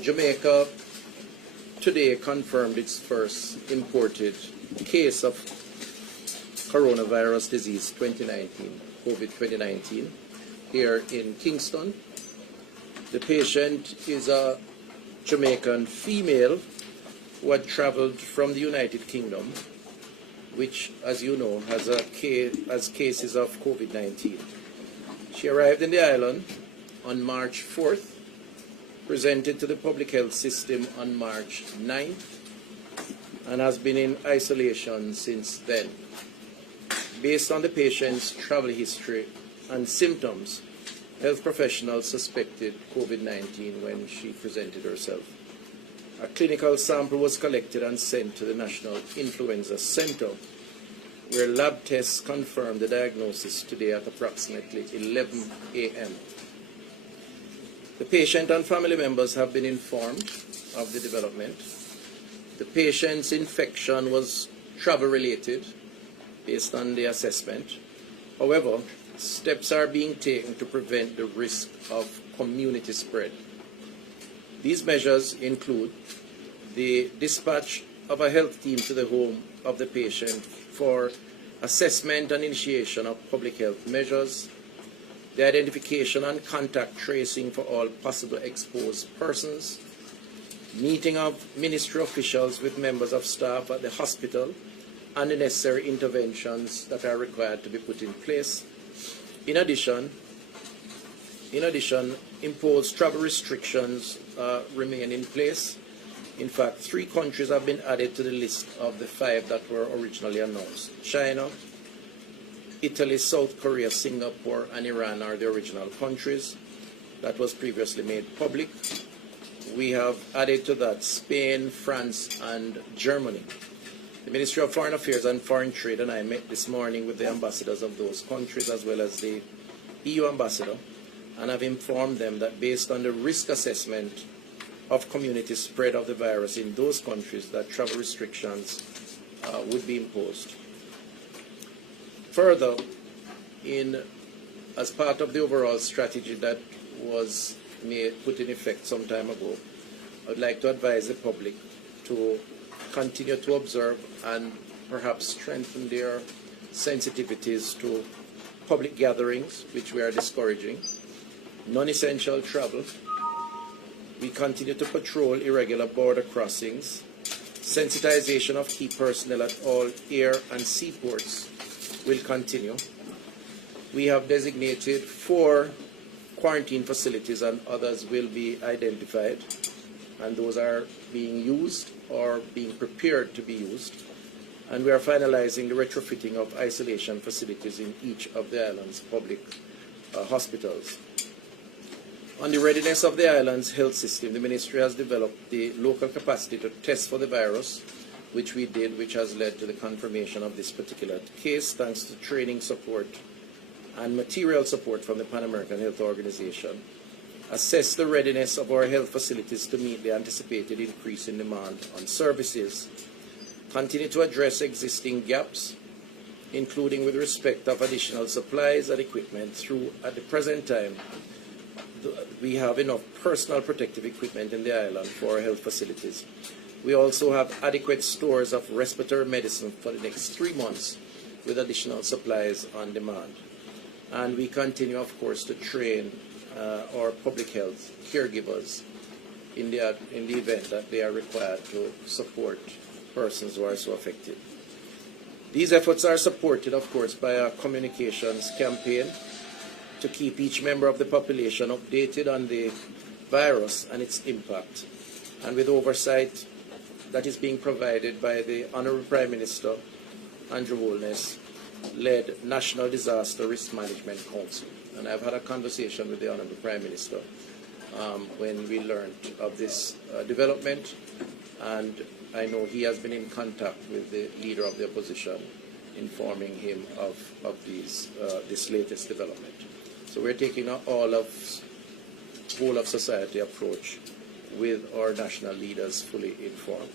Jamaica today confirmed its first imported case of coronavirus disease 2019, COVID-2019, here in Kingston. The patient is a Jamaican female who had traveled from the United Kingdom, which, as you know, has cases of COVID-19. She arrived in the island on March 4th, presented to the public health system on March 9th, and has been in isolation since then. Based on the patient's travel history and symptoms, health professionals suspected COVID-19 when she presented herself. A clinical sample was collected and sent to the National Influenza Center, where lab tests confirmed the diagnosis today at approximately 11 a.m. The patient and family members have been informed of the development. The patient's infection was travel-related based on the assessment. However, steps are being taken to prevent the risk of community spread. These measures include the dispatch of a health team to the home of the patient for assessment and initiation of public health measures, the identification and contact tracing for all possible exposed persons, meeting of ministry officials with members of staff at the hospital, and the necessary interventions that are required to be put in place. In addition, imposed travel restrictions remain in place. In fact, 3 countries have been added to the list of the 5 that were originally announced. China, Italy, South Korea, Singapore, and Iran are the original countries. That was previously made public. We have added to that Spain, France, and Germany. The Ministry of Foreign Affairs and Foreign Trade and I met this morning with the ambassadors of those countries as well as the EU ambassador, and have informed them that based on the risk assessment of community spread of the virus in those countries, that travel restrictions would be imposed. Further, as part of the overall strategy that was put in effect some time ago, I would like to advise the public to continue to observe and perhaps strengthen their sensitivities to public gatherings, which we are discouraging, non-essential travel. We continue to patrol irregular border crossings, sensitization of key personnel at all air and seaports will continue. We have designated 4 quarantine facilities and others will be identified, and those are being used or being prepared to be used. And we are finalizing the retrofitting of isolation facilities in each of the island's public hospitals. On the readiness of the island's health system, the ministry has developed the local capacity to test for the virus, which we did, which has led to the confirmation of this particular case, thanks to training support and material support from the Pan American Health Organization. Assess the readiness of our health facilities to meet the anticipated increase in demand on services. Continue to address existing gaps, including with respect of additional supplies and equipment through, at the present time, we have enough personal protective equipment in the island for our health facilities. We also have adequate stores of respiratory medicine for the next 3 months with additional supplies on demand. And we continue, of course, to train our public health caregivers in the event that they are required to support persons who are so affected. These efforts are supported, of course, by a communications campaign to keep each member of the population updated on the virus and its impact, and with oversight that is being provided by the Honourable Prime Minister, Andrew Holness-led National Disaster Risk Management Council. And I've had a conversation with the Honourable Prime Minister when we learned of this development, and I know he has been in contact with the Leader of the Opposition, informing him of this latest development. So we're taking an whole of society approach with our national leaders fully informed.